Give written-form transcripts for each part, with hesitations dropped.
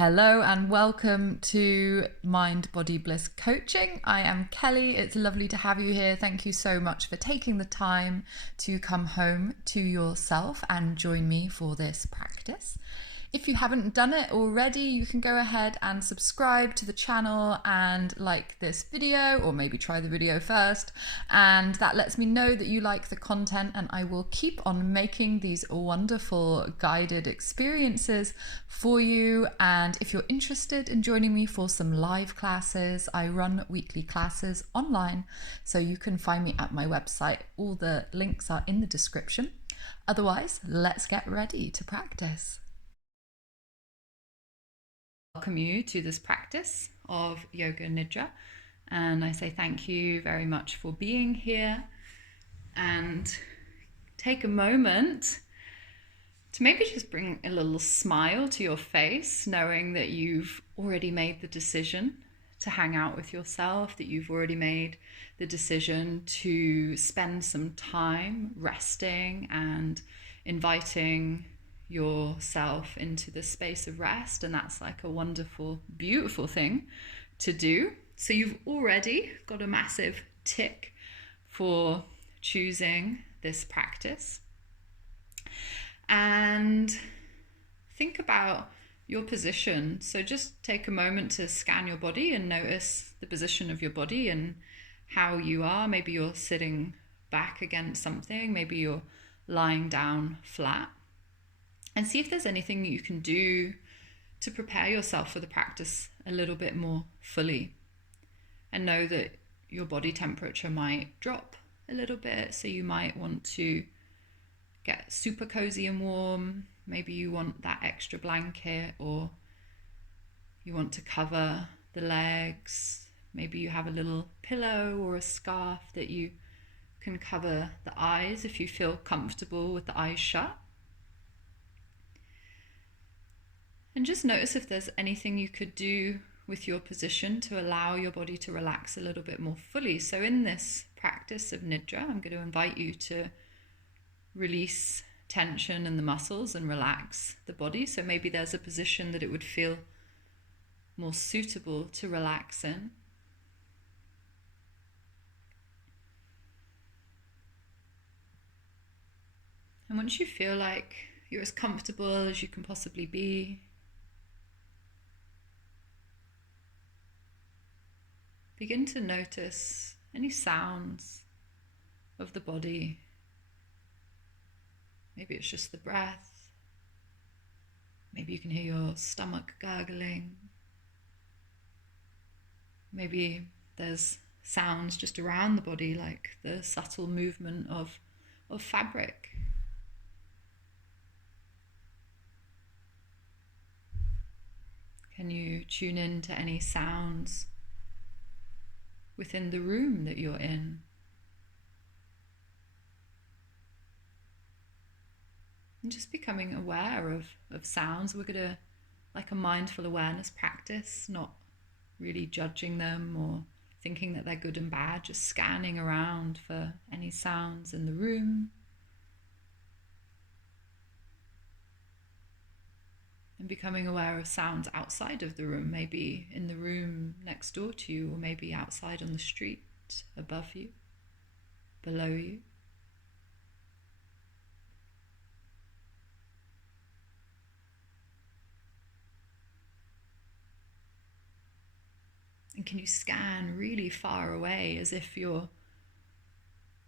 Hello and welcome to Mind Body Bliss Coaching. I am Kelley. It's lovely to have you here. Thank you so much for taking the time to come home to yourself and join me for this practice. If you haven't done it already, you can go ahead and subscribe to the channel and like this video, or maybe try the video first. And that lets me know that you like the content, and I will keep on making these wonderful guided experiences for you. And if you're interested in joining me for some live classes, I run weekly classes online, so you can find me at my website. All the links are in the description. Otherwise, let's get ready to practice. Welcome you to this practice of Yoga Nidra, and I say thank you very much for being here, and take a moment to maybe just bring a little smile to your face, knowing that you've already made the decision to hang out with yourself, that you've already made the decision to spend some time resting and inviting yourself into the space of rest. And that's like a wonderful, beautiful thing to do. So you've already got a massive tick for choosing this practice. And think about your position. So just take a moment to scan your body and notice the position of your body and how you are. Maybe you're sitting back against something, maybe you're lying down flat. And see if there's anything you can do to prepare yourself for the practice a little bit more fully. And know that your body temperature might drop a little bit, so you might want to get super cozy and warm. Maybe you want that extra blanket, or you want to cover the legs. Maybe you have a little pillow or a scarf that you can cover the eyes if you feel comfortable with the eyes shut. And just notice if there's anything you could do with your position to allow your body to relax a little bit more fully. So in this practice of Nidra, I'm going to invite you to release tension in the muscles and relax the body. So maybe there's a position that it would feel more suitable to relax in. And once you feel like you're as comfortable as you can possibly be, begin to notice any sounds of the body. Maybe it's just the breath. Maybe you can hear your stomach gurgling. Maybe there's sounds just around the body, like the subtle movement of fabric. Can you tune in to any sounds within the room that you're in? And just becoming aware of sounds. We're going to, like a mindful awareness practice, not really judging them or thinking that they're good and bad, just scanning around for any sounds in the room. And becoming aware of sounds outside of the room, maybe in the room next door to you, or maybe outside on the street above you, below you. And can you scan really far away, as if you're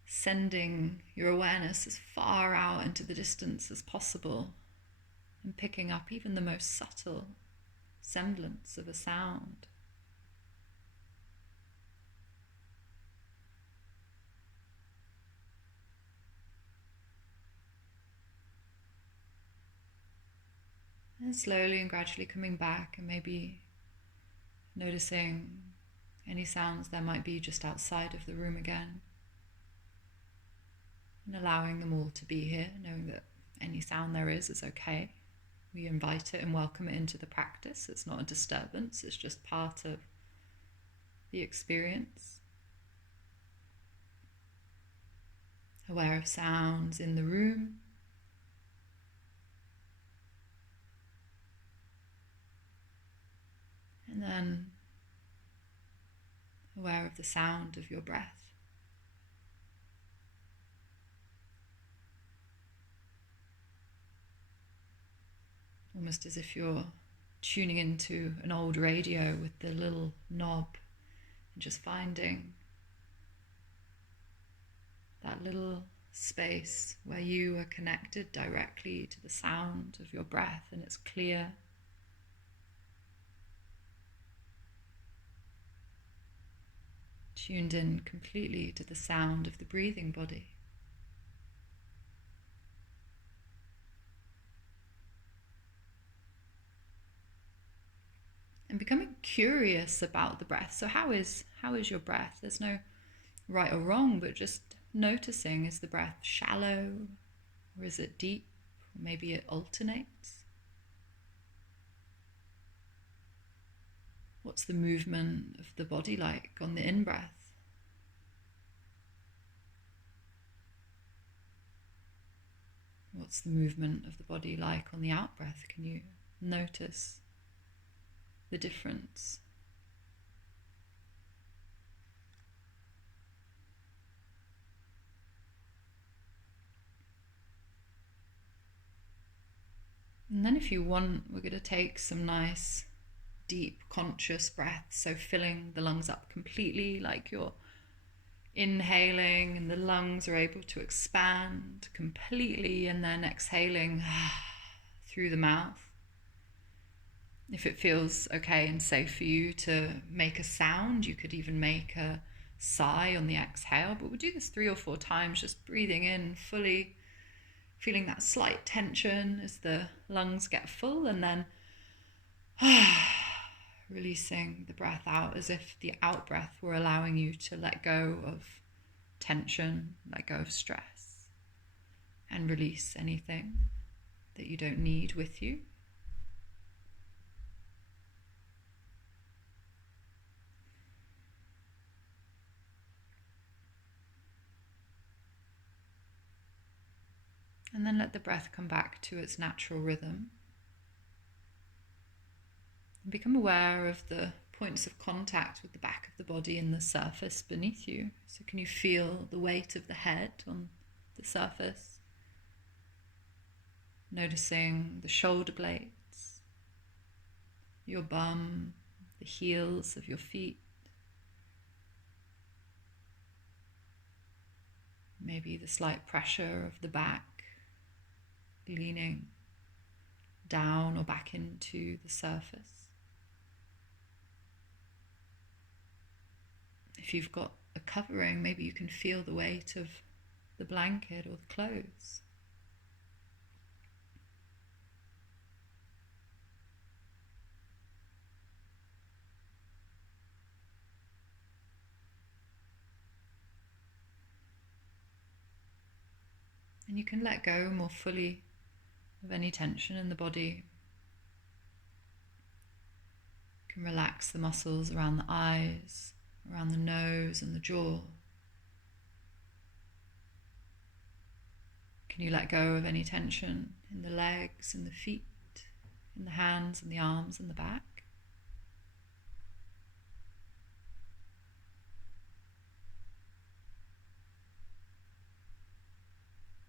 sending your awareness as far out into the distance as possible, and picking up even the most subtle semblance of a sound. And slowly and gradually coming back, and maybe noticing any sounds there might be just outside of the room again. And allowing them all to be here, knowing that any sound there is okay. We invite it and welcome it into the practice. It's not a disturbance, it's just part of the experience. Aware of sounds in the room. And then aware of the sound of your breath. Almost as if you're tuning into an old radio with the little knob and just finding that little space where you are connected directly to the sound of your breath and it's clear. Tuned in completely to the sound of the breathing body. And becoming curious about the breath. So how is your breath? There's no right or wrong, but just noticing, is the breath shallow or is it deep? Or maybe it alternates. What's the movement of the body like on the in-breath? What's the movement of the body like on the out-breath? Can you notice the difference? And then if you want, we're going to take some nice, deep, conscious breaths. So filling the lungs up completely, like you're inhaling and the lungs are able to expand completely, and then exhaling through the mouth. If it feels okay and safe for you to make a sound, you could even make a sigh on the exhale, but we'll do this 3 or 4 times, just breathing in fully, feeling that slight tension as the lungs get full, and then releasing the breath out as if the out breath were allowing you to let go of tension, let go of stress, and release anything that you don't need with you. And then let the breath come back to its natural rhythm. And become aware of the points of contact with the back of the body and the surface beneath you. So can you feel the weight of the head on the surface? Noticing the shoulder blades, your bum, the heels of your feet. Maybe the slight pressure of the back, leaning down or back into the surface. If you've got a covering, maybe you can feel the weight of the blanket or the clothes. And you can let go more fully of any tension in the body. You can relax the muscles around the eyes, around the nose and the jaw. Can you let go of any tension in the legs and the feet, in the hands and the arms and the back?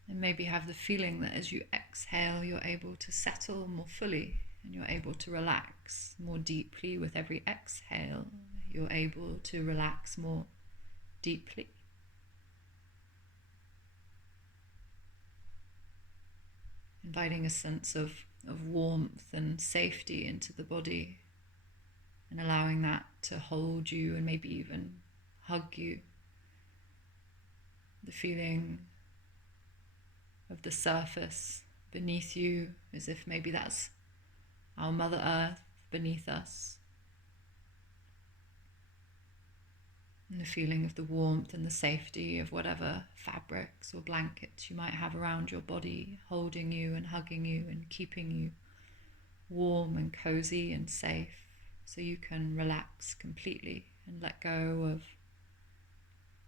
And maybe have the feeling that as you exhale, you're able to settle more fully and you're able to relax more deeply with every exhale. You're able to relax more deeply. Inviting a sense of warmth and safety into the body and allowing that to hold you and maybe even hug you. The feeling of the surface beneath you, as if maybe that's our Mother Earth beneath us. And the feeling of the warmth and the safety of whatever fabrics or blankets you might have around your body, holding you and hugging you and keeping you warm and cozy and safe, so you can relax completely and let go of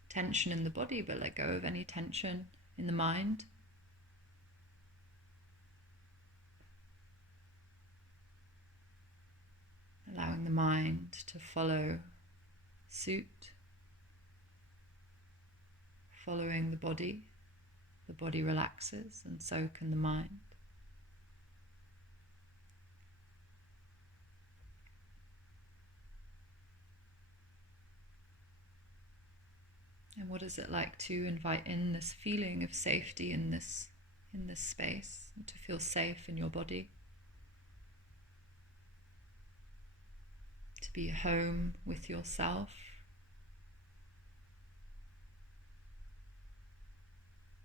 tension in the body, but let go of any tension in the mind. Allowing allowing the mind to follow suit, following the body. The body relaxes, and so can the mind. And what is it like to invite in this feeling of safety in this space, and to feel safe in your body? To be home with yourself.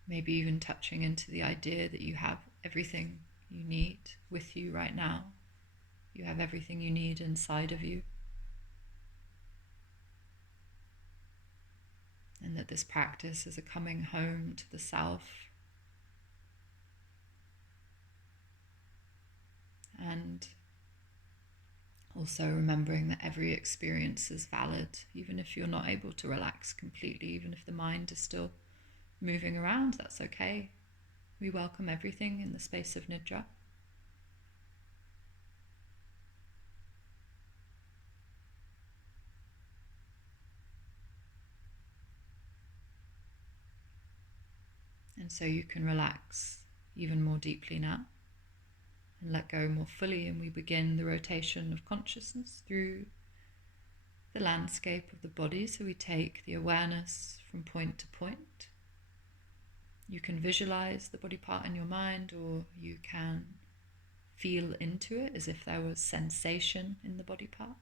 Maybe even touching into the idea that you have everything you need with you right now. You have everything you need inside of you. And that this practice is a coming home to the self. And also remembering that every experience is valid, even if you're not able to relax completely, even if the mind is still moving around, that's okay. We welcome everything in the space of Nidra. And so you can relax even more deeply now and let go more fully, and we begin the rotation of consciousness through the landscape of the body. So we take the awareness from point to point. You can visualize the body part in your mind, or you can feel into it as if there was sensation in the body part.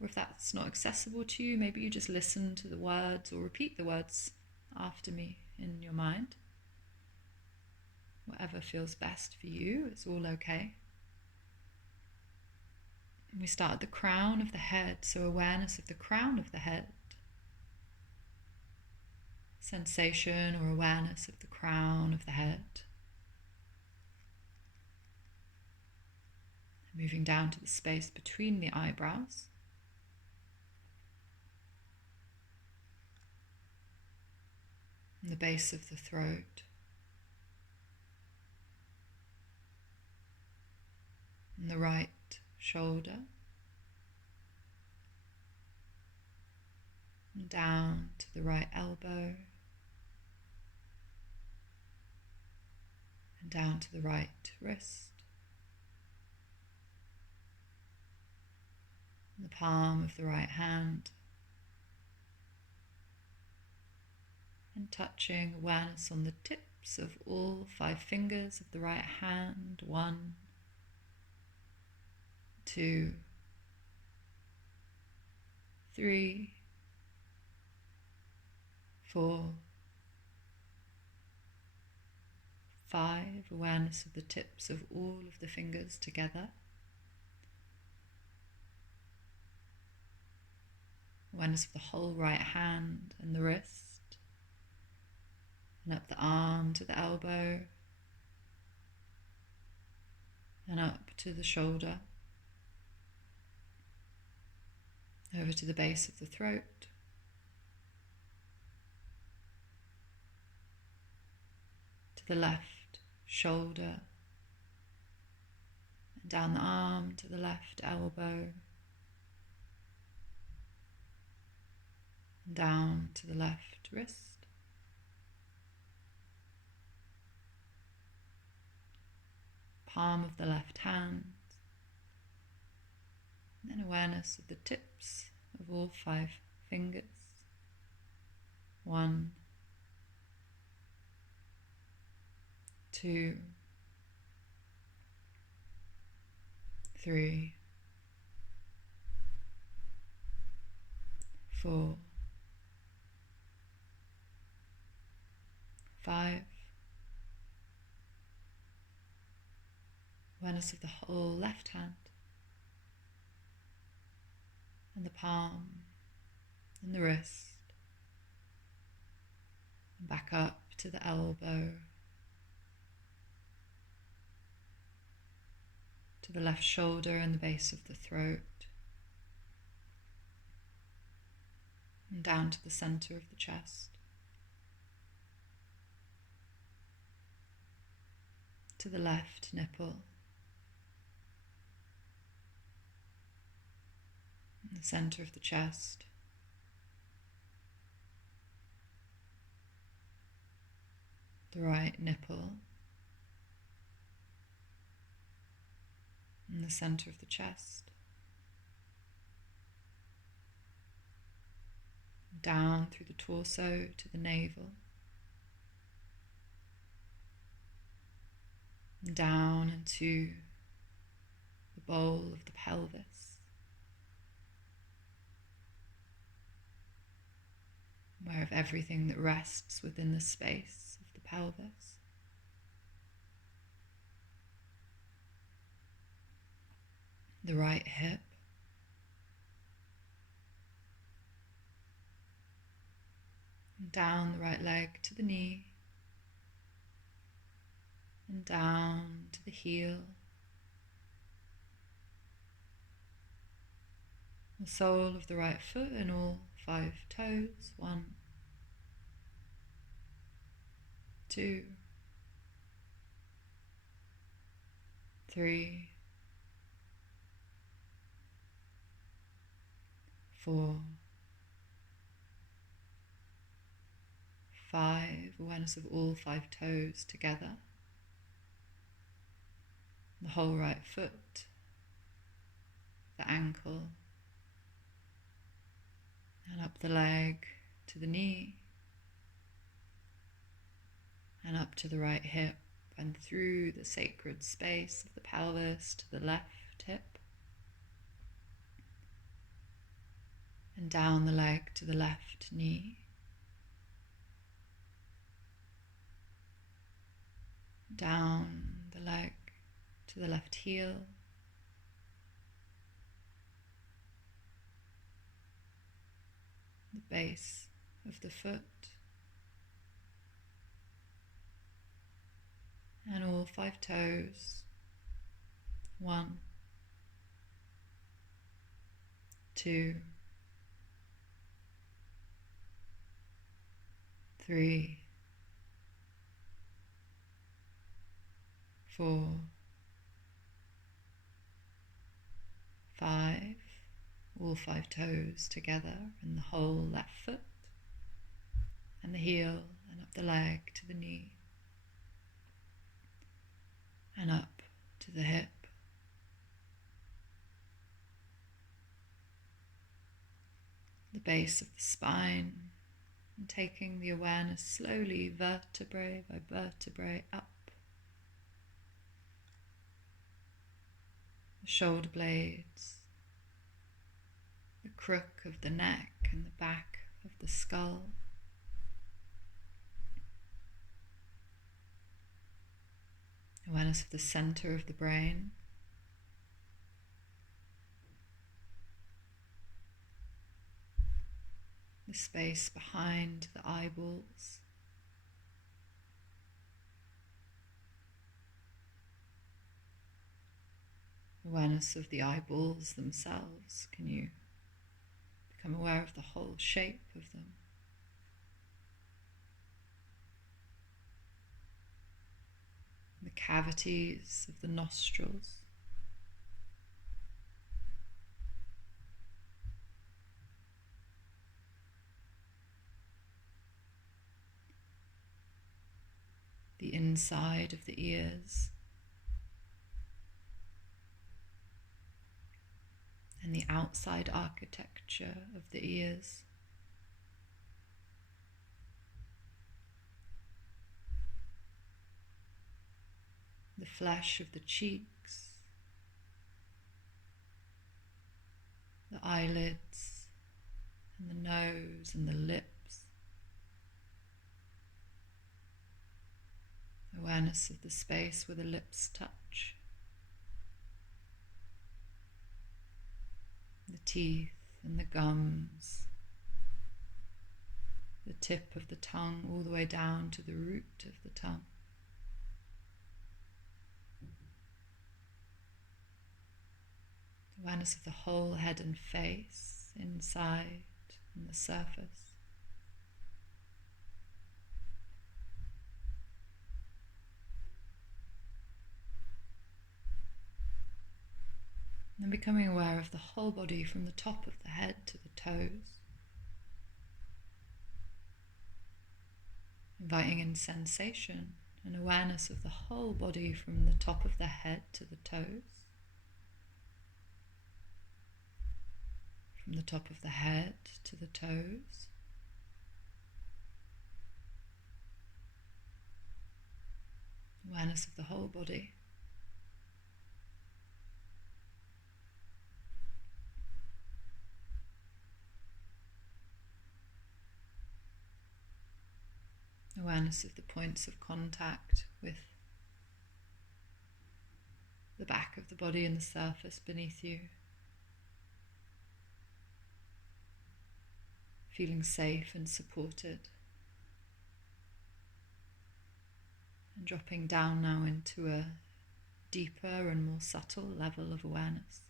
Or if that's not accessible to you, maybe you just listen to the words or repeat the words after me in your mind. Whatever feels best for you, it's all okay. And we start at the crown of the head, so awareness of the crown of the head. Sensation or awareness of the crown of the head. Moving down to the space between the eyebrows. And the base of the throat. And the right shoulder. And down to the right elbow. And down to the right wrist. And the palm of the right hand. And touching awareness on the tips of all 5 fingers of the right hand. 1, 2, 3, 4, 5. Awareness of the tips of all of the fingers together. Awareness of the whole right hand and the wrist. And up the arm to the elbow. And up to the shoulder. Over to the base of the throat. To the left shoulder. And down the arm to the left elbow. And down to the left wrist. Palm of the left hand. And then awareness of the tips of all 5 fingers. 1, 2, 3, 4, 5. Awareness of the whole left hand. And the palm, and the wrist, and back up to the elbow, to the left shoulder and the base of the throat, and down to the center of the chest, to the left nipple, the center of the chest, the right nipple, in the center of the chest, down through the torso to the navel, and down into the bowl of the pelvis, aware of everything that rests within the space of the pelvis. The right hip, and down the right leg to the knee, and down to the heel, the sole of the right foot and all 5 toes. 1, 2, 3, 4, 5. Awareness of all 5 toes together. The whole right foot, the ankle, and up the leg to the knee, and up to the right hip, and through the sacred space of the pelvis to the left hip, and down the leg to the left knee, down the leg to the left heel, the base of the foot, and all 5 toes. 1, 2, 3, 4, 5, all 5 toes together, and the whole left foot, and the heel, and up the leg to the knee, and up to the hip. The base of the spine, and taking the awareness slowly, vertebrae by vertebrae, up. The shoulder blades, the crook of the neck and the back of the skull. Awareness of the center of the brain. The space behind the eyeballs. Awareness of the eyeballs themselves. Can you become aware of the whole shape of them? The cavities of the nostrils. The inside of the ears. And the outside architecture of the ears. The flesh of the cheeks, the eyelids, and the nose and the lips. Awareness of the space where the lips touch. The teeth and the gums, the tip of the tongue all the way down to the root of the tongue. Awareness of the whole head and face, inside and the surface. And becoming aware of the whole body from the top of the head to the toes. Inviting in sensation and awareness of the whole body from the top of the head to the toes. From the top of the head to the toes. Awareness of the whole body. Awareness of the points of contact with the back of the body and the surface beneath you. Feeling safe and supported. And dropping down now into a deeper and more subtle level of awareness.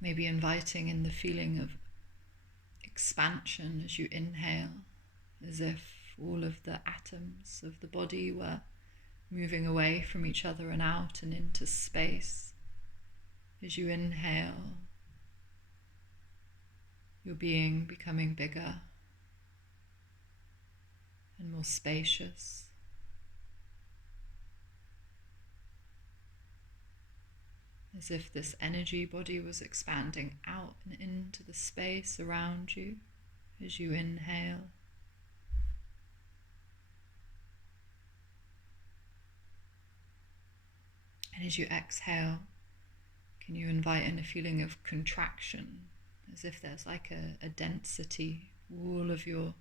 Maybe inviting in the feeling of expansion as you inhale, as if all of the atoms of the body were moving away from each other and out and into space. As you inhale, your being becoming bigger and more spacious. As if this energy body was expanding out and into the space around you as you inhale. And as you exhale, can you invite in a feeling of contraction, as if there's like a density, all of your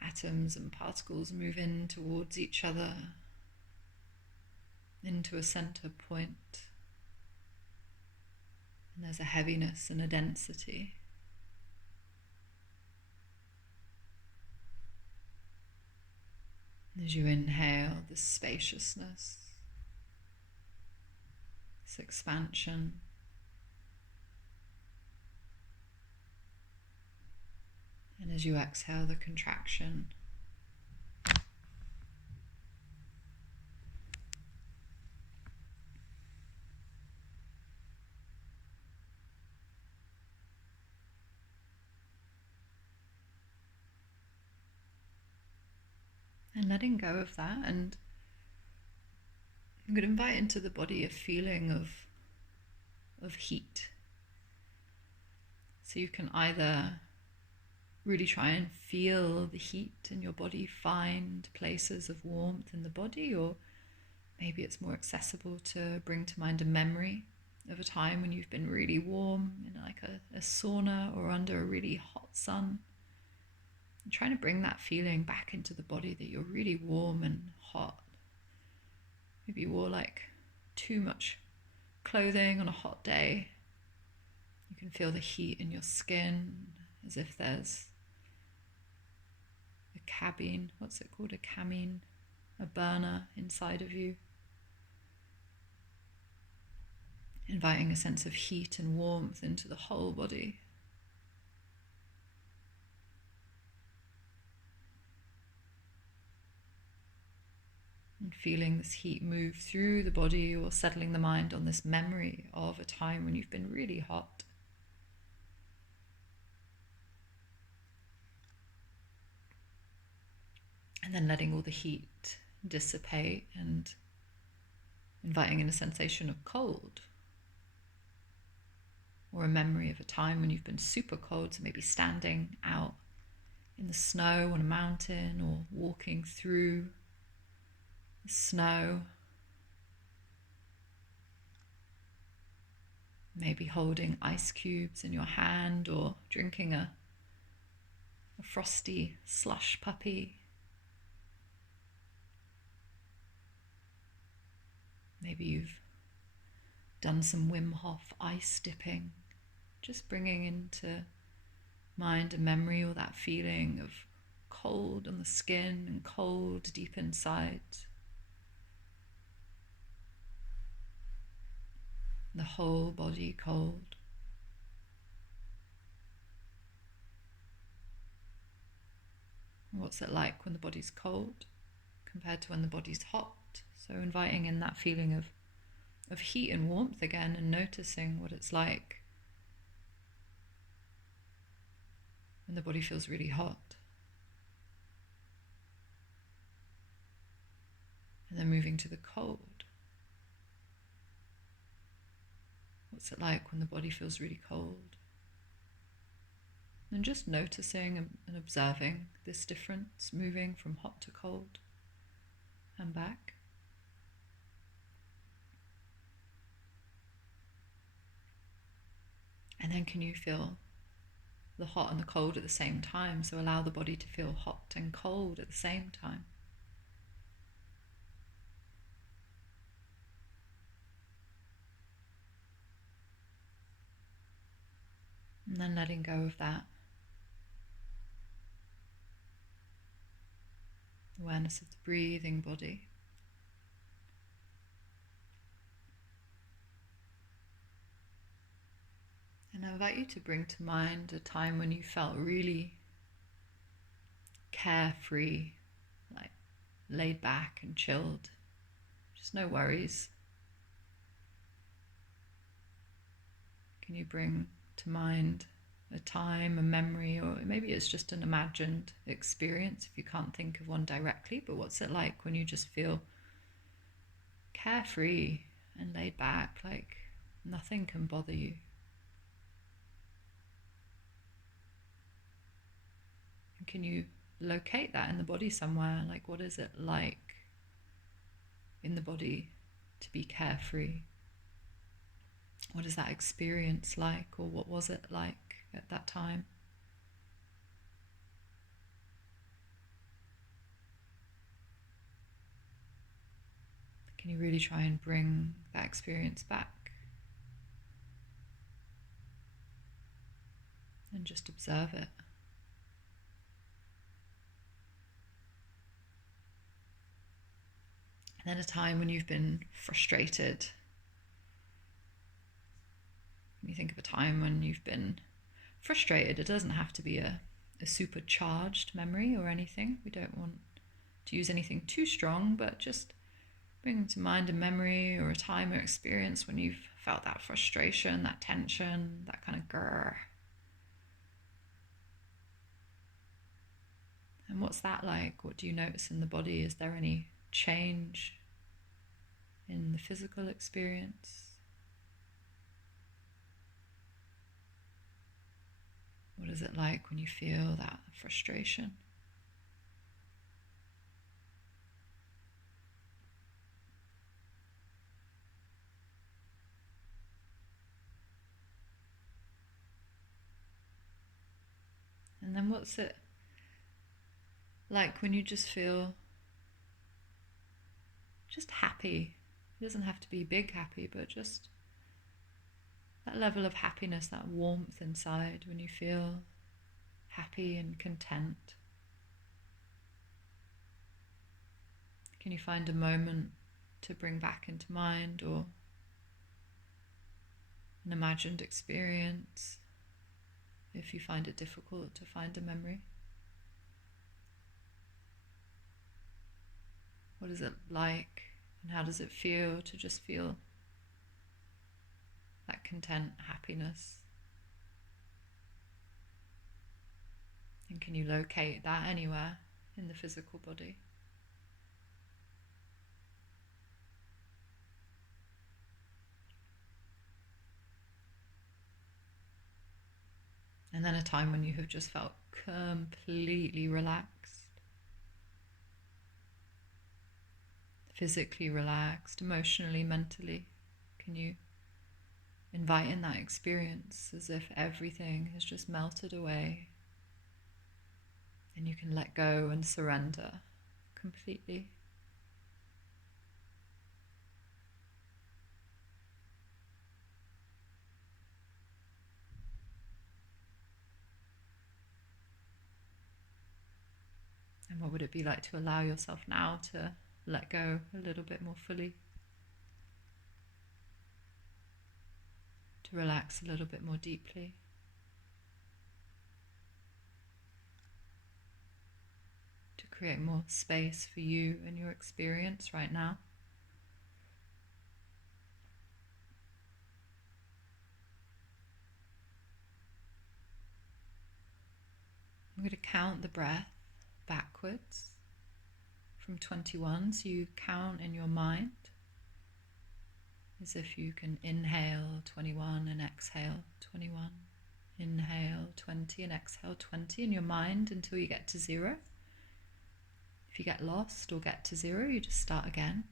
atoms and particles move in towards each other, into a center point, and there's a heaviness and a density. As you inhale, this spaciousness, this expansion, and as you exhale, the contraction. And letting go of that, and I'm going to invite into the body a feeling of heat. So you can either really try and feel the heat in your body, find places of warmth in the body, or maybe it's more accessible to bring to mind a memory of a time when you've been really warm in like a sauna or under a really hot sun. And trying to bring that feeling back into the body that you're really warm and hot. Maybe you wore like too much clothing on a hot day. You can feel the heat in your skin, as if there's a cabin, what's it called, a camine, a burner inside of you. Inviting a sense of heat and warmth into the whole body. And feeling this heat move through the body, or settling the mind on this memory of a time when you've been really hot. And then letting all the heat dissipate and inviting in a sensation of cold. Or a memory of a time when you've been super cold, so maybe standing out in the snow on a mountain or walking through the snow. Maybe holding ice cubes in your hand or drinking a frosty slush puppy. Maybe you've done some Wim Hof ice dipping, just bringing into mind a memory or that feeling of cold on the skin and cold deep inside. The whole body cold. What's it like when the body's cold compared to when the body's hot? So inviting in that feeling of heat and warmth again, and noticing what it's like when the body feels really hot. And then moving to the cold. What's it like when the body feels really cold? And just noticing and observing this difference, moving from hot to cold and back. And then can you feel the hot and the cold at the same time? So allow the body to feel hot and cold at the same time. And then letting go of that. Awareness of the breathing body. And I invite you to bring to mind a time when you felt really carefree, like laid back and chilled. Just no worries. Can you bring to mind a time, a memory, or maybe it's just an imagined experience if you can't think of one directly, but what's it like when you just feel carefree and laid back, like nothing can bother you? And can you locate that in the body somewhere? Like, what is it like in the body to be carefree? What is that experience like, or what was it like at that time? Can you really try and bring that experience back? And just observe it. And then a time when you've been frustrated. When you think of a time when you've been frustrated, it doesn't have to be a supercharged memory or anything. We don't want to use anything too strong, but just bring to mind a memory or a time or experience when you've felt that frustration, that tension, that kind of grrr. And what's that like? What do you notice in the body? Is there any change in the physical experience? What is it like when you feel that frustration? And then what's it like when you just feel just happy? It doesn't have to be big happy, but just that level of happiness, that warmth inside when you feel happy and content. Can you find a moment to bring back into mind, or an imagined experience if you find it difficult to find a memory? What is it like, and how does it feel to just feel that content, happiness? And can you locate that anywhere in the physical body? And then a time when you have just felt completely relaxed, physically relaxed, emotionally, mentally. Can you invite in that experience as if everything has just melted away and you can let go and surrender completely? And what would it be like to allow yourself now to let go a little bit more fully? To relax a little bit more deeply? create more space for you and your experience right now. I'm going to count the breath backwards from 21. So you count in your mind as if you can inhale 21 and exhale 21. Inhale 20 and exhale 20 in your mind until you get to 0. If you get lost or get to 0, you just start again.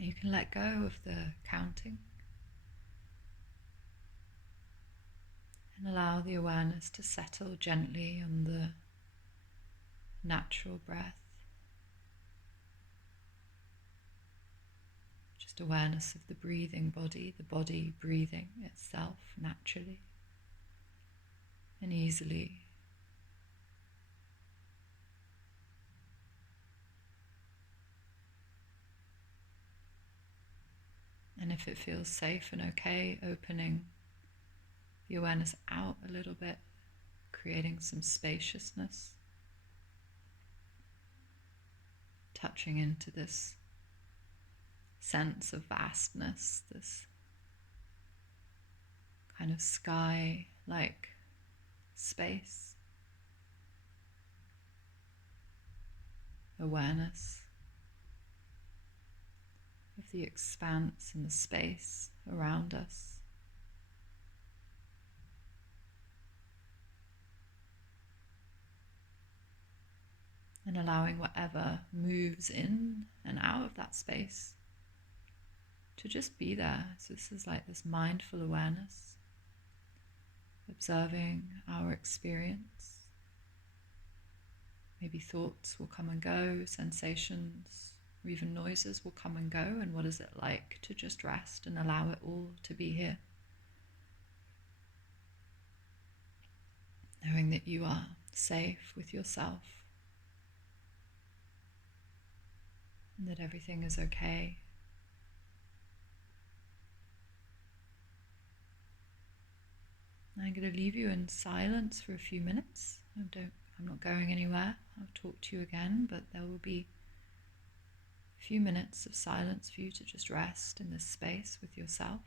And you can let go of the counting and allow the awareness to settle gently on the natural breath. Just awareness of the breathing body, the body breathing itself naturally and easily. And if it feels safe and okay, opening the awareness out a little bit, creating some spaciousness, touching into this sense of vastness, this kind of sky-like space, awareness of the expanse and the space around us. And allowing whatever moves in and out of that space to just be there. So this is like this mindful awareness, observing our experience. Maybe thoughts will come and go, sensations, or even noises will come and go, and what is it like to just rest and allow it all to be here? Knowing that you are safe with yourself and that everything is okay. I'm going to leave you in silence for a few minutes. I'm not going anywhere. I'll talk to you again, but there will be a few minutes of silence for you to just rest in this space with yourself.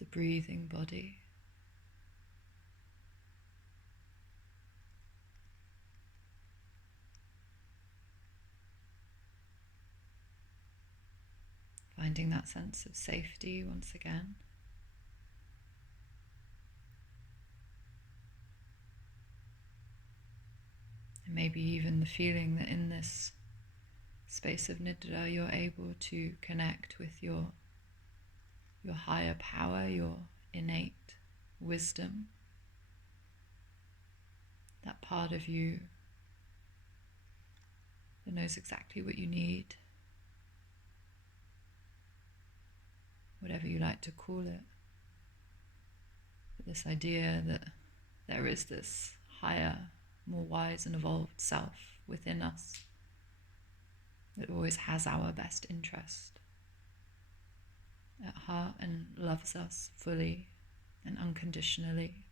of the breathing body. Finding that sense of safety once again. And maybe even the feeling that in this space of Nidra you're able to connect with your higher power, your innate wisdom, that part of you that knows exactly what you need, whatever you like to call it. But this idea that there is this higher, more wise and evolved self within us that always has our best interest at heart and loves us fully and unconditionally,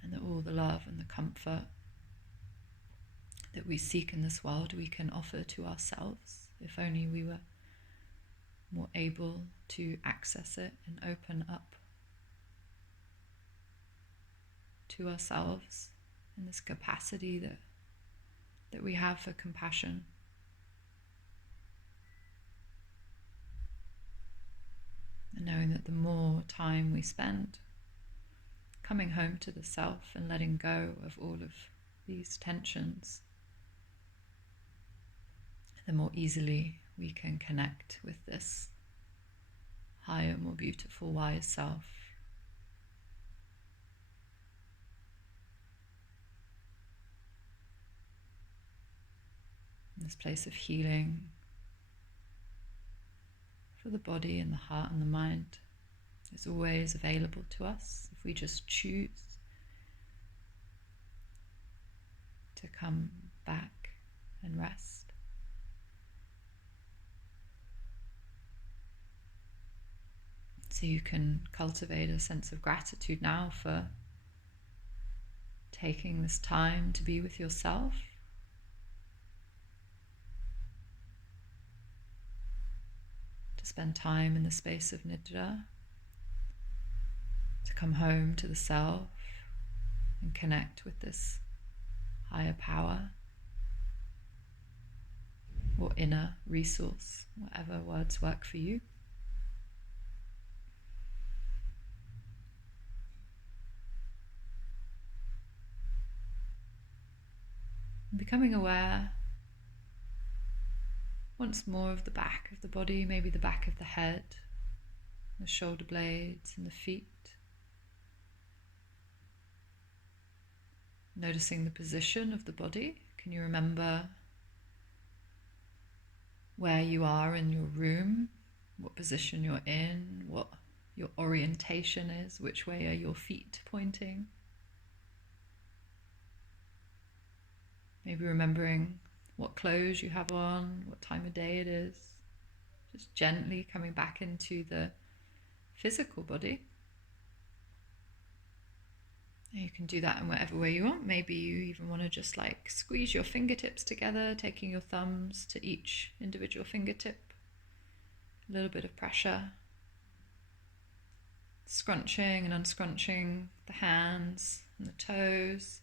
and that all the love and the comfort that we seek in this world we can offer to ourselves if only we were more able to access it and open up to ourselves and this capacity that we have for compassion. And knowing that the more time we spend coming home to the self and letting go of all of these tensions, the more easily we can connect with this higher, more beautiful, wise self. This place of healing for the body and the heart and the mind is always available to us if we just choose to come back and rest. So you can cultivate a sense of gratitude now for taking this time to be with yourself, to spend time in the space of Nidra, to come home to the self and connect with this higher power or inner resource, whatever words work for you. Becoming aware once more of the back of the body, maybe the back of the head, the shoulder blades and the feet. Noticing the position of the body. Can you remember where you are in your room, what position you're in, what your orientation is, which way are your feet pointing? Maybe remembering what clothes you have on, what time of day it is. Just gently coming back into the physical body. And you can do that in whatever way you want. Maybe you even want to just like squeeze your fingertips together, taking your thumbs to each individual fingertip. A little bit of pressure. Scrunching and unscrunching the hands and the toes.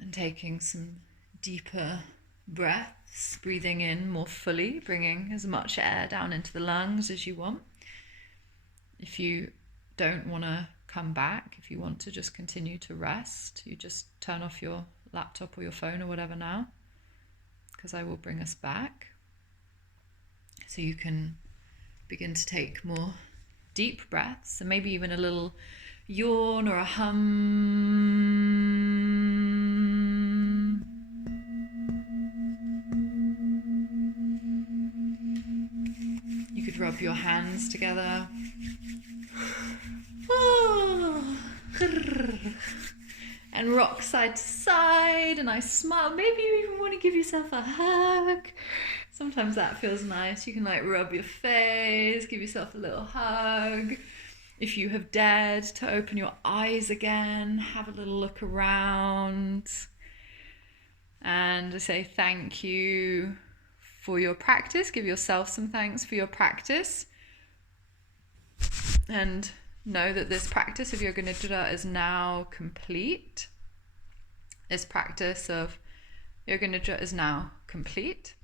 And taking some deeper breaths, breathing in more fully, bringing as much air down into the lungs as you want. If you don't want to come back, if you want to just continue to rest, you just turn off your laptop or your phone or whatever now, because I will bring us back. So you can begin to take more deep breaths, and maybe even a little yawn or a hum. You could rub your hands together. And rock side to side, and I smile. Maybe you even want to give yourself a hug. Sometimes that feels nice. You can like rub your face, give yourself a little hug. If you have dared to open your eyes again, have a little look around and say thank you for your practice. Give yourself some thanks for your practice. And know that this practice of Yoga Nidra is now complete. This practice of Yoga Nidra is now complete.